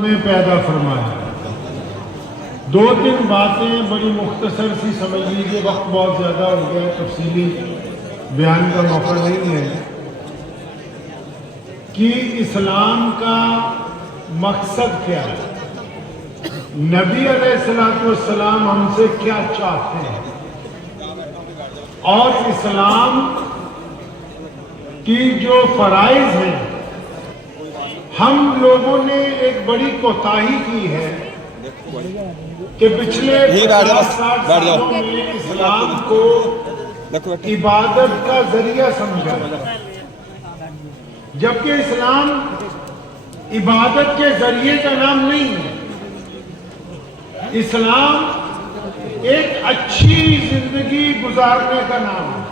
میں پیدا فرمایا. دو تین باتیں بڑی مختصر سی سمجھ لیجیے، وقت بہت زیادہ ہو گیا، تفصیلی بیان کا موقع نہیں ہے کہ اسلام کا مقصد کیا ہے، نبی علیہ السلام ہم سے کیا چاہتے ہیں، اور اسلام کی جو فرائض ہیں. ہم لوگوں نے ایک بڑی کوتاہی کی ہے کہ پچھلے 50-60 سالوں میں اسلام کو عبادت کا ذریعہ سمجھا، جبکہ اسلام عبادت کے ذریعے کا نام نہیں ہے. اسلام ایک اچھی زندگی گزارنے کا نام ہے.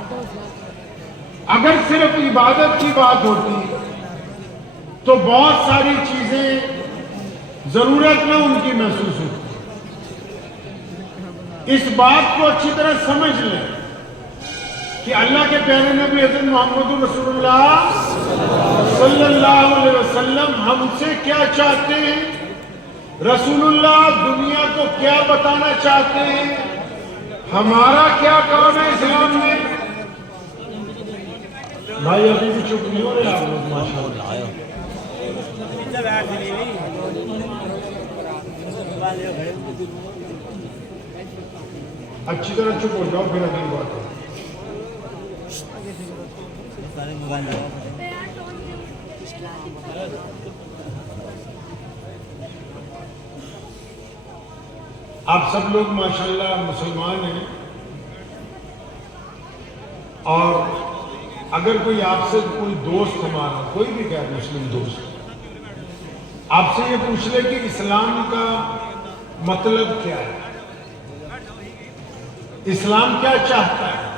اگر صرف عبادت کی بات ہوتی تو بہت ساری چیزیں ضرورت نہ ان کی محسوس ہوتی. اس بات کو اچھی طرح سمجھ لیں کہ اللہ کے پیارے نبی حضرت محمد رسول اللہ صلی اللہ علیہ وسلم ہم سے کیا چاہتے ہیں، رسول اللہ دنیا کو کیا بتانا چاہتے ہیں، ہمارا کیا کام ہے اسلام میں. بھائی ابھی بھی چپ نہیں ہو رہے آپ لوگ، ماشاء اللہ. اچھی طرح چپ ہو جاؤ پھر اگلی بات ہے. آپ سب لوگ ماشاءاللہ مسلمان ہیں، اور اگر کوئی آپ سے کوئی دوست ہمارا، کوئی بھی غیر مسلم دوست آپ سے یہ پوچھ لے کہ اسلام کا مطلب کیا ہے، اسلام کیا چاہتا ہے،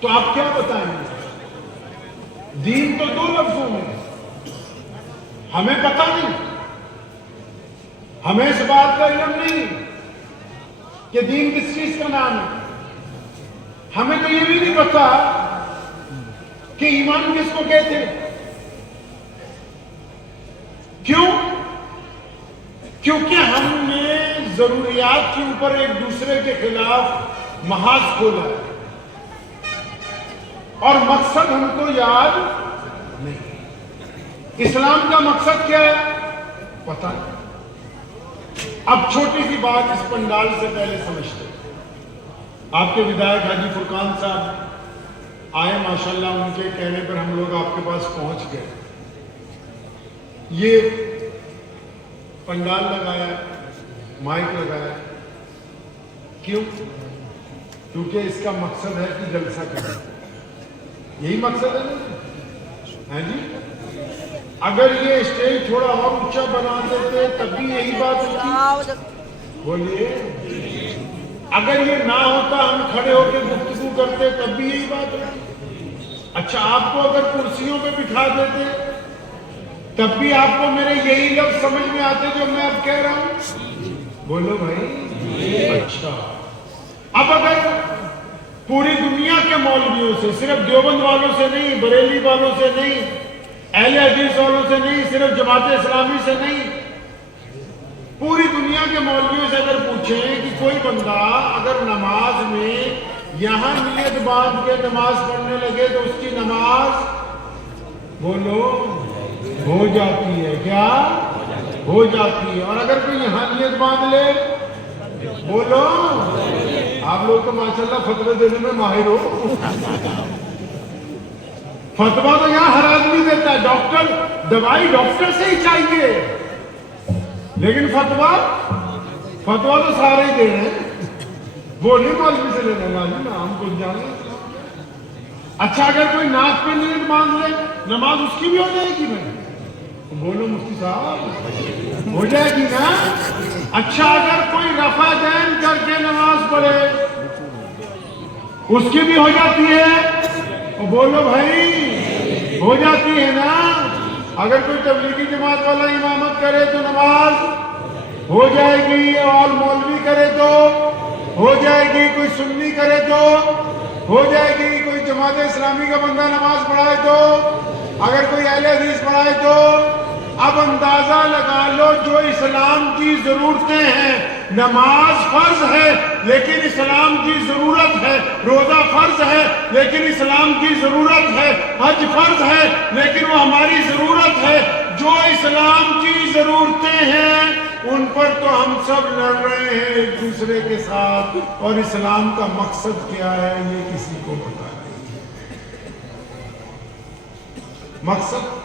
تو آپ کیا بتائیں گے؟ دین تو دو لفظوں میں ہے، ہمیں پتہ نہیں، ہمیں اس بات کا علم نہیں کہ دین کس چیز کا نام ہے. ہمیں تو یہ بھی نہیں پتا کہ ایمان کس کو کہتے ہیں. کیوں؟ کیونکہ ہم نے ضروریات کے اوپر ایک دوسرے کے خلاف محاذ کھولا ہے، اور مقصد ہم کو یاد نہیں. اسلام کا مقصد کیا ہے پتہ نہیں. اب چھوٹی سی بات اس پنڈال سے پہلے سمجھتے ہیں. آپ کے ودایک حاجی فرقان صاحب آئے، ماشاءاللہ ان کے کہنے پر ہم لوگ آپ کے پاس پہنچ گئے. یہ پنڈال لگایا، مائک لگایا، کیوں؟ کیونکہ اس کا مقصد ہے کہ جلسہ کریں. یہی مقصد ہے نا جی. اگر یہ اسٹیج تھوڑا اور اونچا بنا دیتے تب بھی یہی بات ہوتی. بولیے، اگر یہ نہ ہوتا ہم کھڑے ہو کے گفتگو کرتے تب بھی یہی بات ہوتی. اچھا، آپ کو اگر کرسیوں پہ بٹھا دیتے تب بھی آپ کو میرے یہی لفظ سمجھ میں آتے جو میں اب کہہ رہا ہوں. بولو بھائی. اچھا، اب اگر پوری دنیا کے مولویوں سے، صرف دیوبند والوں سے نہیں، بریلی والوں سے نہیں، اہل حدیث والوں سے نہیں، صرف جماعت اسلامی سے نہیں، پوری دنیا کے مولویوں سے اگر پوچھیں کہ کوئی بندہ اگر نماز میں یہاں نیت باندھ کے نماز پڑھنے لگے تو اس کی نماز بولو ہو جاتی ہے کیا؟ ہو جاتی ہے. اور اگر کوئی یہاں نیت باندھ لے، بولو. آپ لوگ تو ماشاءاللہ فتوے دینے میں ماہر ہو. فتوا تو یہاں ہر آدمی دیتا ہے. ڈاکٹر دوائی ڈاکٹر سے ہی چاہیے، لیکن فتوا تو سارے ہی دے رہے ہیں. وہ نہیں مولوی سے لینا لازم، ہم کچھ جانے. اچھا، اگر کوئی ناک پہ نیت باندھ لے، نماز اس کی بھی ہو جائے گی. میں بولو مفتی صاحب، ہو جائے گی نا. اچھا، اگر کوئی رفع دین کر کے نماز پڑھے، اس کی بھی ہو جاتی ہے. بولو بھائی، ہو جاتی ہے نا. اگر کوئی تبلیغی جماعت والا امامت کرے تو نماز ہو جائے گی، اور مولوی کرے تو ہو جائے گی، کوئی سنی کرے تو ہو جائے گی، کوئی جماعت اسلامی کا بندہ نماز پڑھائے تو اگر کوئی اہل حدیث پڑھائے تو اب اندازہ لگا لو جو اسلام کی ضرورتیں ہیں. نماز فرض ہے لیکن اسلام کی ضرورت ہے. روزہ فرض ہے لیکن اسلام کی ضرورت ہے. حج فرض ہے لیکن وہ ہماری ضرورت ہے. جو اسلام کی ضرورتیں ہیں ان پر تو ہم سب لڑ رہے ہیں ایک دوسرے کے ساتھ. اور اسلام کا مقصد کیا ہے یہ کسی کو پتا نہیں. مقصد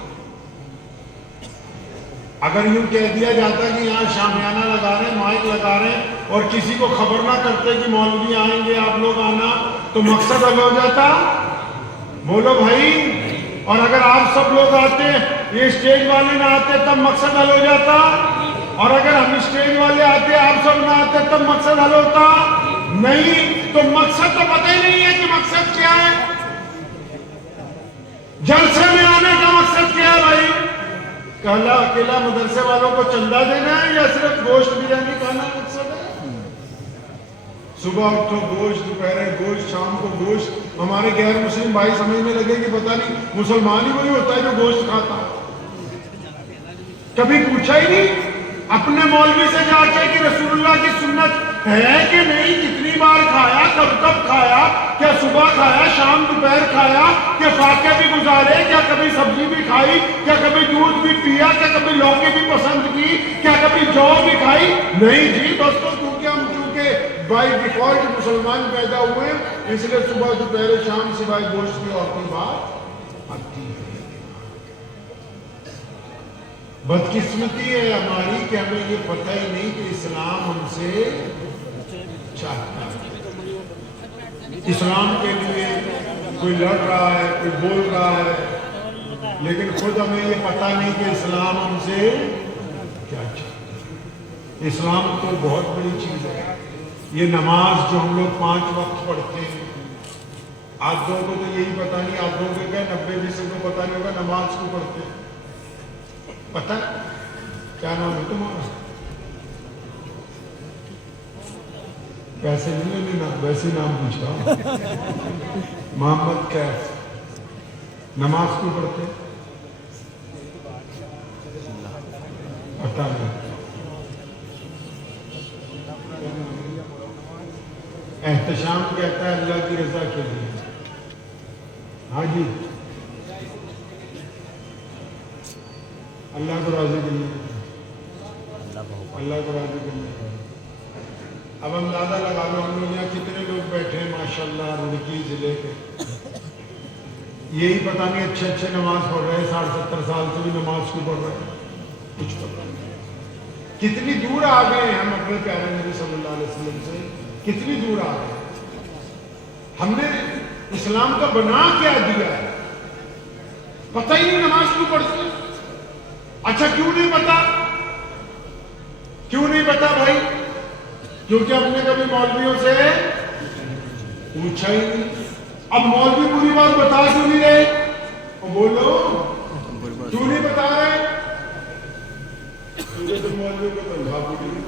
اگر یوں کہہ دیا جاتا کہ یہاں شامیانہ لگا رہے ہیں, مائک لگا رہے ہیں, اور کسی کو خبر نہ کرتے کہ مولوی آئیں گے آپ لوگ آنا, تو مقصد حل ہو جاتا. بولو بھائی. اور اگر آپ سب لوگ آتے, یہ اسٹیج والے نہ آتے, تب مقصد حل ہو جاتا. اور اگر ہم اسٹیج والے آتے, آپ سب نہ آتے, تب مقصد حل ہوتا نہیں. تو مقصد تو پتہ ہی نہیں ہے کہ مقصد کیا ہے. جلسے میں آنے کا مقصد کیا ہے بھائی؟ کہلا اکیلا مدرسے والوں کو چندہ دینا ہے یا صرف گوشت بریانی کھانا مقصد ہے؟ صبح اٹھو گوشت, دوپہرے گوشت, شام کو گوشت. ہمارے غیر مسلم بھائی سمجھنے لگے کہ پتہ نہیں مسلمان ہی وہی ہوتا ہے جو گوشت کھاتا ہے. کبھی پوچھا ہی نہیں اپنے مولوی سے جا کے کہ رسول اللہ کی سنت ہے کہ نہیں, کتنی بار کھایا, کب کب کھایا, کیا صبح کھایا, شام دوپہر کھایا, کیا فاقے بھی گزارے, کیا کبھی سبزی بھی کھائی, کیا کبھی دودھ بھی پیا, کیا کبھی لوکی بھی پسند کی, کیا کبھی جو بھی کھائی؟ نہیں جی دوستوں, کیونکہ ہم چونکہ بائی ڈیفالٹ مسلمان پیدا ہوئے اس لیے صبح دوپہر شام سوائے گوشت کی اور کوئی بات آتی ہے. بدقسمتی ہے ہماری کہ ہمیں یہ پتہ ہی نہیں کہ اسلام ہم سے چاہتا ہے. اسلام کے لیے کوئی لڑ رہا ہے, کوئی بول رہا ہے, لیکن خود ہمیں یہ پتہ نہیں کہ اسلام ہم سے کیا چاہتا ہے. اسلام تو بہت بڑی چیز ہے. یہ نماز جو ہم لوگ 5 وقت پڑھتے ہیں, آپ لوگوں کو تو یہی پتہ نہیں, آپ لوگوں کے 90% کو پتہ نہیں ہوگا نماز کو پڑھتے ہیں. پتہ کیا نام ہے تمہارا؟ پیسے نہیں لینا, ویسے نام پوچھتا ہوں. محمد کیف. نماز کیوں پڑھتے؟ پتہ نہیں. احتشام کہتا ہے اللہ کی رضا کے لیے. ہاں جی, اللہ کو راضی کرنے, اللہ کو راضی کرنے. اب اندازہ لگا لو ہم لوگ یہاں کتنے لوگ بیٹھے ہیں ماشاءاللہ روڑکی ضلع کے, یہی پتہ نہیں اچھے اچھے نماز پڑھ رہے ہیں, 60-70 سال سے بھی نماز کو پڑھ رہے ہیں, کچھ پتہ نہیں. کتنی دور آ گئے ہیں ہم اپنے پیارے نبی صلی اللہ علیہ وسلم سے, کتنی دور آ گئے. ہم نے اسلام کا بنا کیا دیا ہے, پتہ ہی نہیں نماز کیوں پڑھتے. اچھا کیوں نہیں پتا؟ کیوں نہیں پتا بھائی؟ کیونکہ ہم نے کبھی مولویوں سے پوچھا ہی نہیں. اب مولوی پوری بات بتا کیوں نہیں رہے؟ بولو کیوں نہیں بتا رہے؟ کیونکہ تم مولوی کو تنخواہ پوری.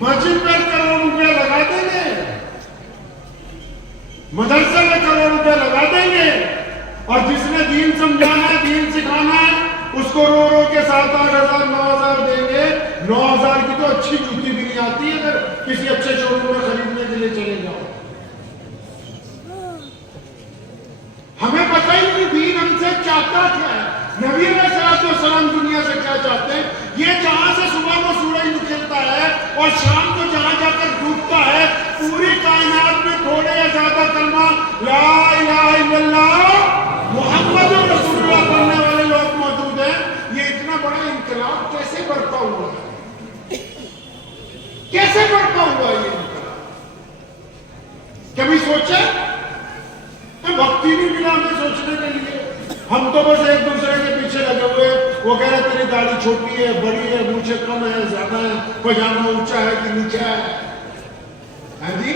مسجد پر کروڑ روپیہ لگا دیں گے, مدرسے میں کروڑ روپیہ لگا دیں گے, اور جس نے دین سمجھانا ہے, دین سکھانا ہے, اس کو رو رو کے 7-8 ہزار 9 ہزار دیں گے. 9 ہزار کی تو اچھی جوتی بھی نہیں آتی ہے اگر کسی اچھے شو روم میں خریدنے کے لیے چلے جاؤ. ہمیں پتہ ہی نہیں دین ہم سے چاہتا کیا ہے. نبی علیہ الصلوۃ والسلام دنیا سے کیا چاہتے ہیں؟ یہ جہاں سے صبح کو سورج نکلتا ہے اور شام کو جہاں جا کر ڈوبتا ہے, پوری کائنات میں تھوڑے یا زیادہ کلمہ لا الہ الا اللہ محمد رسول اللہ پڑھنے والے لوگ موجود ہیں. یہ اتنا بڑا انقلاب کیسے برپا ہوا ہے؟ کیسے برپا ہوا یہ انقلاب؟ کبھی سوچا؟ وقت ہی نہیں ملا ہمیں سوچنے کے لیے. ہم تو بس ایک دوسرے کے پیچھے لگے ہوئے. وہ کہہ رہے تیری داڑھی چھوٹی ہے, بڑی ہے, مونچھیں کم ہے, زیادہ ہے, پاجامہ اونچا ہے کہ نیچا ہے. ہاں جی,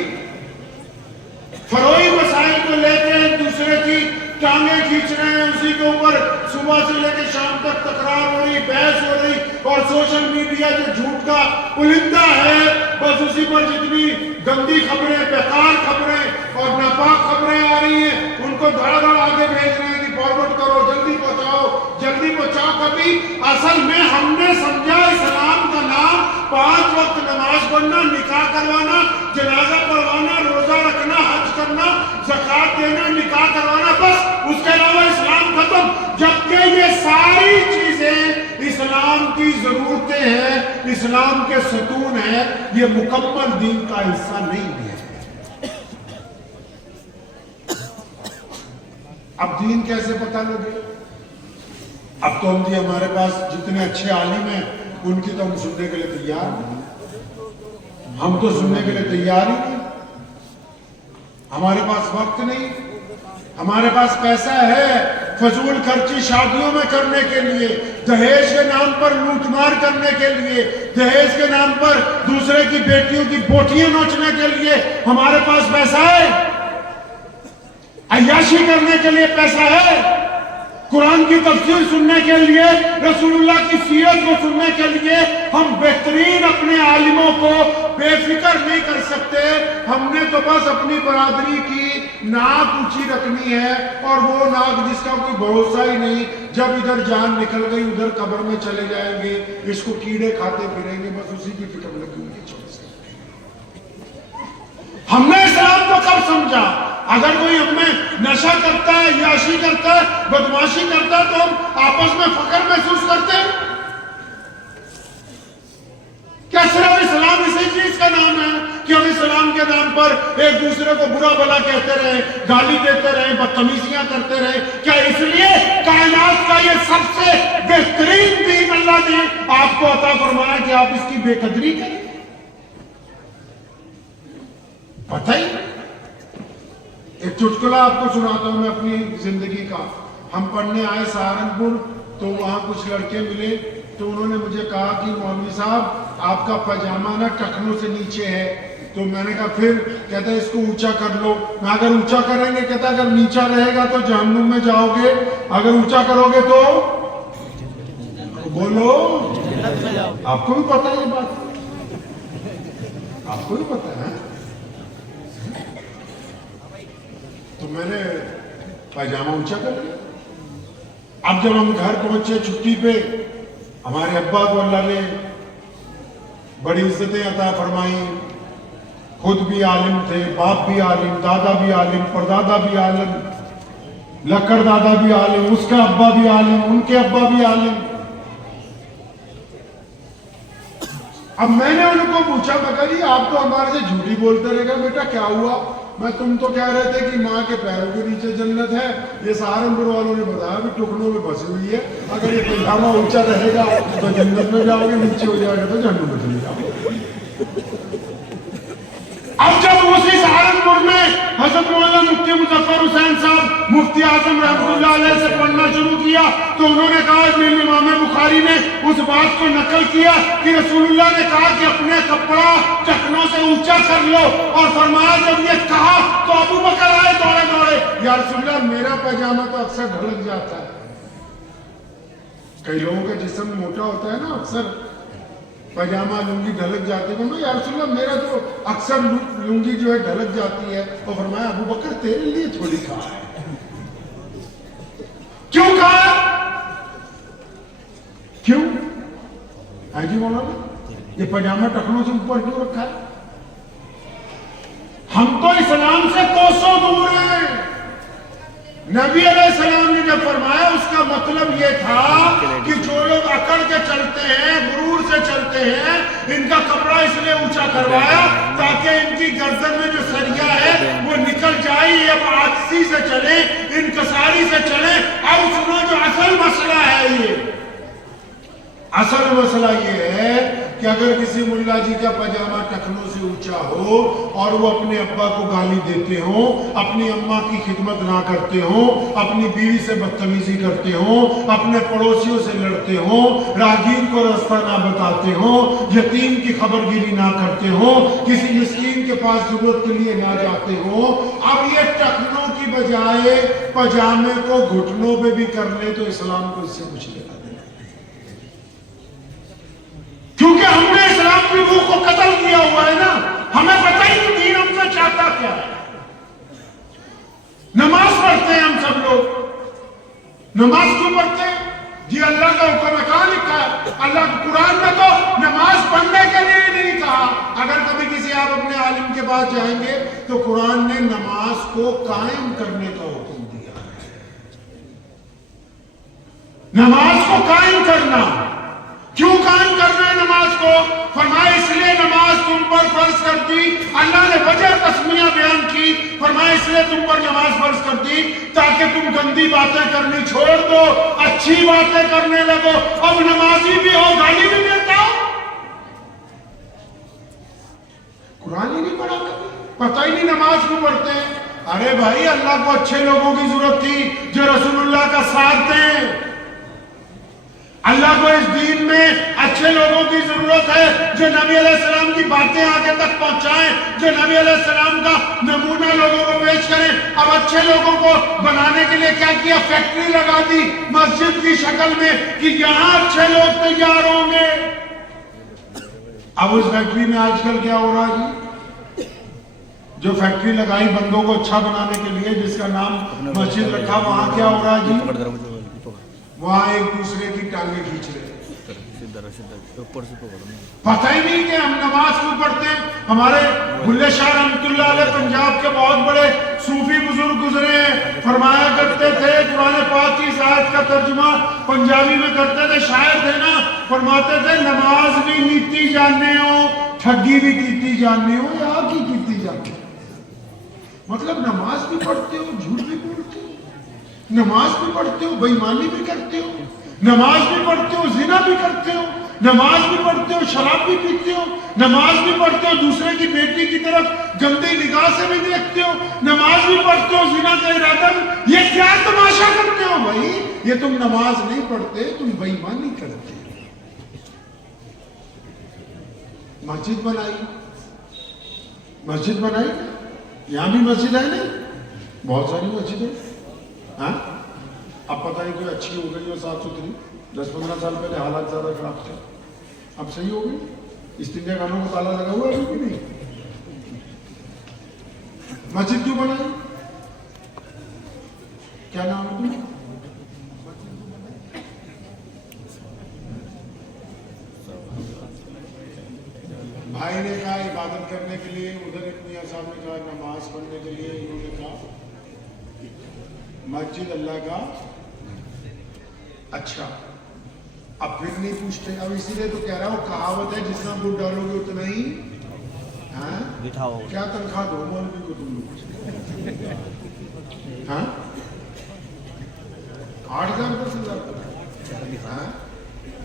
فروئی مسائل کو لے کے ایک دوسرے کی ٹانگیں کھینچ رہے ہیں, اسی کے اوپر صبح سے لے کے شام تک تکرار ہو رہی, بحث ہو رہی, اور سوشل میڈیا جو جھوٹ کا پلندہ ہے بس اسی پر جتنی گندی خبریں, بیکار خبریں اور ناپاک خبریں آ رہی उसको धड़ाधड़ आगे भेज रहे हैं कि फॉरवर्ड करो, जल्दी पहुंचाओ। कभी असल में हमने समझा इस्लाम का नाम 5 वक्त नमाज पढ़ना, निकाह करवाना, जनाजा पढ़वाना, रोजा रखना, हज करना, ज़कात देना, निकाह करवाना, बस उसके अलावा इस्लाम खत्म। जबकि ये सारी चीजें इस्लाम की जरूरतें हैं, इस्लाम के सतून है, ये मुकम्मल दीन का हिस्सा नहीं है। अब दीन कैसे पता लगे? अब तो हमारे पास जितने अच्छे आलिम हैं उनकी तो हम सुनने के लिए तैयार नहीं, हम तो सुनने के लिए तैयार ही नहीं। हमारे पास वक्त नहीं, हमारे पास पैसा है फजूल खर्ची शादियों में करने के लिए, दहेज के नाम पर लूटमार करने के लिए, दहेज के नाम पर दूसरे की बेटियों की बोटियां नोचने के लिए हमारे पास पैसा है, अय्याशी करने के लिए पैसा है, कुरान की तफसीर सुनने के लिए, रसूलुल्लाह की सीरत को सुनने के लिए हम बेहतरीन अपने आलिमों को बेफिक्र नहीं कर सकते। हमने तो बस अपनी बरादरी की नाक ऊंची रखनी है, और वो नाक जिसका कोई भरोसा ही नहीं, जब इधर जान निकल गई उधर कब्र में चले जाएंगे, इसको कीड़े खाते फिरेंगे, बस उसी की फिक्र लगी हुई है। हमने इस्लाम को कब समझा? अगर कोई हमें नशा करता है, याशी करता है, बदमाशी करता है, तो हम आपस में फख्र महसूस करते हैं क्या? सिर्फ इस्लाम इसी चीज का नाम है कि हम इस्लाम के नाम पर एक दूसरे को बुरा भला कहते रहे, गाली देते रहे, बदतमीजियां करते रहे? क्या इसलिए कायनात का ये सबसे बेहतरीन दीन अल्लाह ने आपको अता फरमाया कि आप इसकी बेकदरी करें? पता ही। एक चुटकुला आपको सुनाता हूं मैं अपनी जिंदगी का। हम पढ़ने आए सहारनपुर, तो वहां कुछ लड़के मिले, तो उन्होंने मुझे कहा कि मौलवी साहब आपका पजामा ना टखनों से नीचे है। तो मैंने कहा फिर? कहता है इसको ऊंचा कर लो। मैं अगर ऊंचा करेंगे, कहता अगर नीचा रहेगा तो जहन्नुम में जाओगे, अगर ऊंचा करोगे तो बोलो। आपको भी पता है ये बात, आपको भी पता है। तो मैंने पैजामा ऊंचा कर लिया। अब जब हम घर पहुंचे छुट्टी पे, हमारे अब्बा को अल्लाह ने बड़ी इज्जतें अता फरमाई। खुद भी आलिम थे, बाप भी आलिम, दादा भी आलिम, परदादा भी आलिम, लक्कड़ दादा भी आलिम, उसका अब्बा भी आलिम, उनके अब्बा भी आलिम। अब मैंने उनको पूछा, मैं जी आप तो हमारे से झूठी बोलते रहेगा, बेटा क्या हुआ? मैं तुम तो कह रहे थे कि माँ के पैरों के नीचे जन्नत है, ये सहारनपुर वालों ने बताया भी टुकड़ों में बसी हुई है, अगर ये पैजामा ऊंचा रहेगा तो जन्नत में जाओगे, नीचे हो जाएगा तो जहन्नुम में चले जाओगे। अब जब उसी सहारनपुर में हजरत मौलाना मुफ्ती मुजफ्फर हुसैन साहब मुफ्ती आजम रहमतुल्लाह अलैह से पढ़ना शुरू किया, तो उन्होंने कहा कि इमाम बुखारी ने उस बात को नकल किया कि रसूलुल्लाह ने कहा कि अपने कपड़ा टखनों से ऊंचा कर लो, और फरमाया जब ये कहा तो अबू बकर आए दौड़े दौड़े, या रसूलुल्लाह मेरा पैजामा तो अक्सर ढलक जाता है। कई लोगों का जिस्म मोटा होता है ना, अक्सर पैजामा लुंगी ढलक जाती है। या रसूलुल्लाह मेरा तो अक्सर लुंगी जो है ढलक जाती है। और फरमाया अबू बकर तेरे लिए थोड़ी कहा है। क्यों कहा? क्यों है जी मौलाना, ये पैजामा टखनों से ऊपर क्यों रखा है? हम तो इस्लाम से कोसों दूर हैं। नबी अलैहिस्सलाम ने जब फरमाया, उसका मतलब ये था कि जो लोग अकड़ के चलते हैं, गुरूर से चलते हैं, इनका कपड़ा इसलिए ऊंचा करवाया ताकि इनकी गर्दन में जो सरिया है वो निकल जाए, ये अब आजसी से चले, इनकसारी से चले। अब सुनो जो असल मसला है, ये असल मसला ये है कि अगर किसी मुल्ला जी का पजामा टखनों से ऊंचा हो और वो अपने अब्बा को गाली देते हो, अपनी अम्मा की खिदमत ना करते हो, अपनी बीवी से बदतमीजी करते हो, अपने पड़ोसियों से लड़ते हो, राहगीर को रास्ता ना बताते हो, यतीम की खबरगिरी ना करते हो, किसी मिस्कीन के पास जरूरत के लिए ना जाते हो, अब ये टखनों की बजाय पजामे को घुटनों पे भी कर ले तो इस्लाम को इससे कुछ लेना देना, क्योंकि हमने इस्लाम की रूह को कत्ल किया हुआ है ना। हमें पता ही नहीं दीन हमसे चाहता क्या है। नमाज पढ़ते हैं, सब लोग? नमाज क्यों पढ़ते हैं? जी अल्लाह का हुक्म है, कहाँ लिखा है? अल्लाह कुरान में तो नमाज पढ़ने के लिए ही नहीं कहा। अगर कभी किसी आप अपने आलिम के पास जाएंगे तो कुरान ने नमाज को कायम करने का हुक्म दिया है। नमाज को कायम करना, क्यों कायम करना है नमाज को? फरमाया इसलिए नमाज तुम पर फर्ज कर दी, अल्लाह ने वजह तस्मिया बयान की, फरमाया इसलिए तुम पर नमाज फर्ज कर दी ताकि तुम गंदी बातें करनी छोड़ दो, अच्छी बातें करने लगो। अब नमाजी भी हो, गाली भी देता हो। कुरान ही नहीं पढ़ा, पता ही नहीं नमाज क्यों पढ़ते हैं। अरे भाई, अल्लाह को अच्छे लोगों की जरूरत थी जो रसूलुल्लाह का साथ दें। अल्लाह को इस दीन में अच्छे लोगों की जरूरत है जो नबी अलैहिस्सलाम की बातें आगे तक पहुंचाएं, जो नबी अलैहिस्सलाम का नमूना लोगों को पेश करें। अब अच्छे लोगों को बनाने के लिए क्या किया? फैक्ट्री लगा दी मस्जिद की शक्ल में कि यहां अच्छे लोग तैयार होंगे। अब उस फैक्ट्री में आजकल क्या हो रहा है? जो फैक्ट्री लगाई बंदों को अच्छा बनाने के लिए, जिसका नाम मस्जिद रखा, वहां क्या हो रहा है जी? वहां एक दूसरे की टांगे खींच रहे। पता ही नहीं कि हम नमाज क्यों पढ़ते हैं। हमारे बुल्ले शाह रहमतुल्लाह अलैह पंजाब के बहुत बड़े सूफी बुजुर्ग गुजरे हैं, फरमाया करते थे, कुरान पाक की इस आयत का तर्जुमा पंजाबी में करते थे, शायर थे ना, फरमाते थे नमाज भी नीति जानने हो, ठगी भी कीती जानने हो, या की कीती जानने हो। मतलब नमाज भी पढ़ते हो, झूठ भी बोलते हो, नमाज भी पढ़ते हो, बेईमानी भी करते हो, नमाज भी पढ़ते हो, जिना भी करते हो, नमाज भी पढ़ते हो, शराब भी पीते हो, नमाज भी पढ़ते हो, दूसरे की बेटी की तरफ गंदी निगाह से भी देखते हो, नमाज भी पढ़ते हो, जिना का इरादा। ये क्या तमाशा करते हो भाई? ये तुम नमाज नहीं पढ़ते, तुम बेईमानी करते हो। मस्जिद बनाई, मस्जिद बनाई, यहां भी मस्जिद है नहीं, बहुत सारी मस्जिद है। हाँ, अब पता नहीं कोई अच्छी हो गई हो, साफ सुथरी। 10-15 साल पहले हालात ज्यादा खराब थे, अब सही हो गई। इस्तिंजा खानों को ताला लगा हुआ है अभी भी नहीं। मस्जिद क्यों बनाई? क्या नाम है तुम्हारा? भाई ने कहा इबादत करने के लिए, उधर इतनी साहब ने कहा नमाज पढ़ने के लिए, इन्होंने कहा मस्जिद अल्लाह का। अच्छा, अब फिर नहीं पूछते। अब इसीलिए तो कह रहा हूं, कहावत है जितना वोट डालोगे उतना ही क्या तनख्वाह दो मौलवी को तुम लोग? 8,000 10,000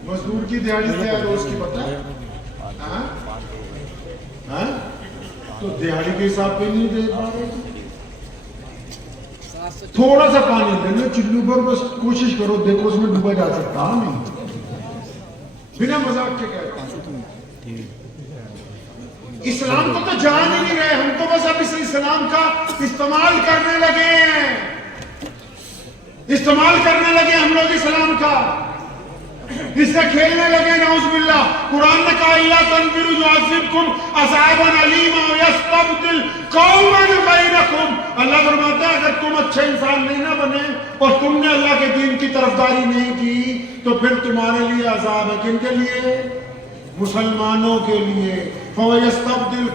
मजदूर की दिहाड़ी क्या है रोज की, पता है? तो दिहाड़ी के हिसाब पे नहीं दे पा रहे। थोड़ा सा पानी देना चुल्लू पर, बस कोशिश करो, देखो उसमें डूबा जा सकता नहीं, बिना मजाक के कहता हूं। इस्लाम को तो जान ही नहीं रहे हम, तो बस अब इस इस्लाम का इस्तेमाल करने लगे हैं, इस्तेमाल करने लगे हम लोग इस्लाम का, इससे खेलने लगे। नाउज़ुबिल्लाह। कुरान ने कहा इल्ला तनफिरु युअज़िबकुम अज़ाबन अलीमा व यस्तब्दिल कौमन गैरकुम। अल्लाह फरमाता है अगर तुम अच्छे इंसान नहीं ना बने और तुमने अल्लाह के दीन की तरफदारी नहीं की तो फिर तुम्हारे लिए अजाब है। किनके लिए? मुसलमानों के लिए। फ़यस्तब्दिल